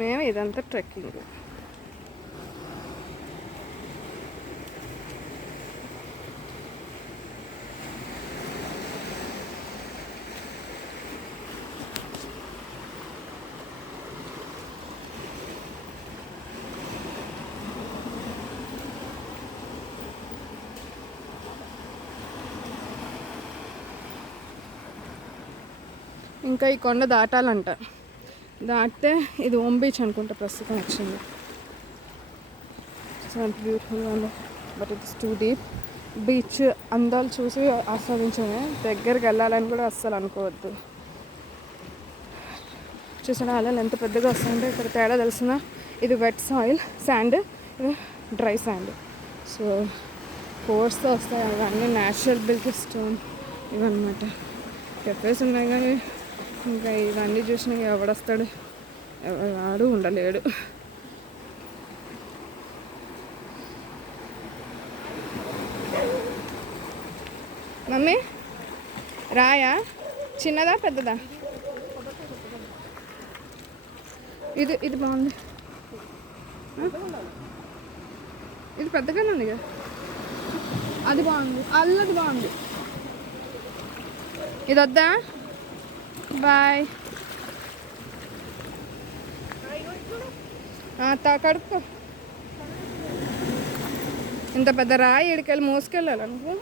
మేము ఇదంతా ట్రెక్కింగ్. ఇంకా ఈ కొండ దాటాలంట. దాటితే ఇది ఓమ్ బీచ్ అనుకుంటా ప్రస్తుతం వచ్చింది. బ్యూటిఫుల్గా ఉంది, but it's too deep. Beach అందాలు చూసి ఆస్వాదించమే, దగ్గరికి వెళ్ళాలని కూడా అస్సలు అనుకోవద్దు. చూసిన అలలు ఎంత పెద్దగా వస్తుంటే ఇక్కడ తేడా తెలిసిన, ఇది వెట్ సాయిల్ శాండ్, ఇది డ్రై శాండ్. సో ఫోర్స్తో వస్తాయి అవన్నీ న్యాచురల్ బిల్ట్ స్టోన్ ఇవన్నమాట. కెఫేస్ ఉన్నాయి కానీ ఇంకా ఇవన్నీ చూసినా ఎవడొస్తాడు, ఎవడు ఉండలేడు. మమ్మీ రాయా చిన్నదా పెద్దదా? ఇది బాగుంది, ఇది పెద్దగానే ఉంది కదా. అది బాగుంది, అల్లది బాగుంది. ఇది వద్దా? బాయ్. కడుక్కో. ఇంత పెద్ద రాయి ఇడికెళ్ళి మోసుకెళ్ళాలి అనుకో.